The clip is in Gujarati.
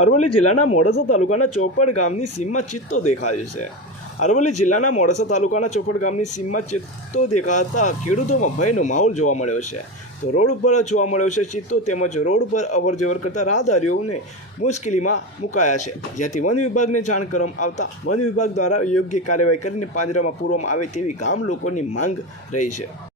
અરવલ્લી જિલ્લાના મોડાસા તાલુકાના ચોપડ ગામની સીમમાં ચિત્તો દેખાય છે. અરવલ્લી જિલ્લાના મોડાસા તાલુકાના ચોપડ ગામની સીમમાં ચિત્તો દેખાતા ખેડૂતોમાં ભયનો માહોલ જોવા મળ્યો છે. તો રોડ ઉપર જોવા મળ્યો છે ચિત્તો તેમજ રોડ ઉપર અવર જવર કરતા રાહદારીઓને મુશ્કેલીમાં મુકાયા છે. જેથી વન વિભાગને જાણ કરવામાં આવતા વન વિભાગ દ્વારા યોગ્ય કાર્યવાહી કરીને પાંજરામાં પૂરવામાં આવે તેવી ગામ લોકોની માંગ રહી છે.